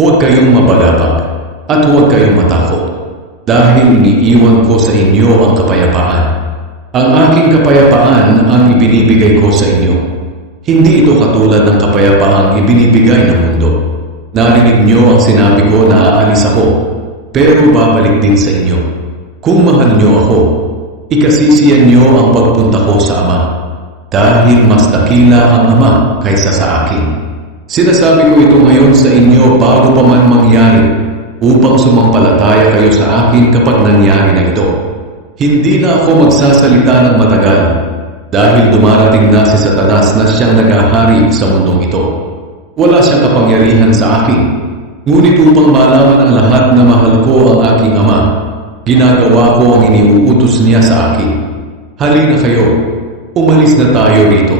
Huwag kayong mapalapag at huwag kayong matakot dahil iniiwan ko sa inyo ang kapayapaan. Ang aking kapayapaan ang ibinibigay ko sa inyo. Hindi ito katulad ng kapayapaang ibinibigay ng mundo. Narinig niyo ang sinabi ko na aalis ako, pero babalik din sa inyo. Kung mahal niyo ako, ikasisiyan niyo ang pagpunta ko sa Ama, dahil mas dakila ang Ama kaysa sa akin. Sinasabi ko ito ngayon sa inyo bago pa man mangyari, upang sumampalataya kayo sa akin kapag nangyari na ito. Hindi na ako magsasalita ng matagal, dahil dumarating na si Satanas na siyang nagahari sa mundong ito. Wala siyang kapangyarihan sa akin, ngunit upang malaman ang lahat na mahal ko ang aking Ama, ginagawa ko ang iniuutos niya sa akin. Halina kayo, umalis na tayo rito.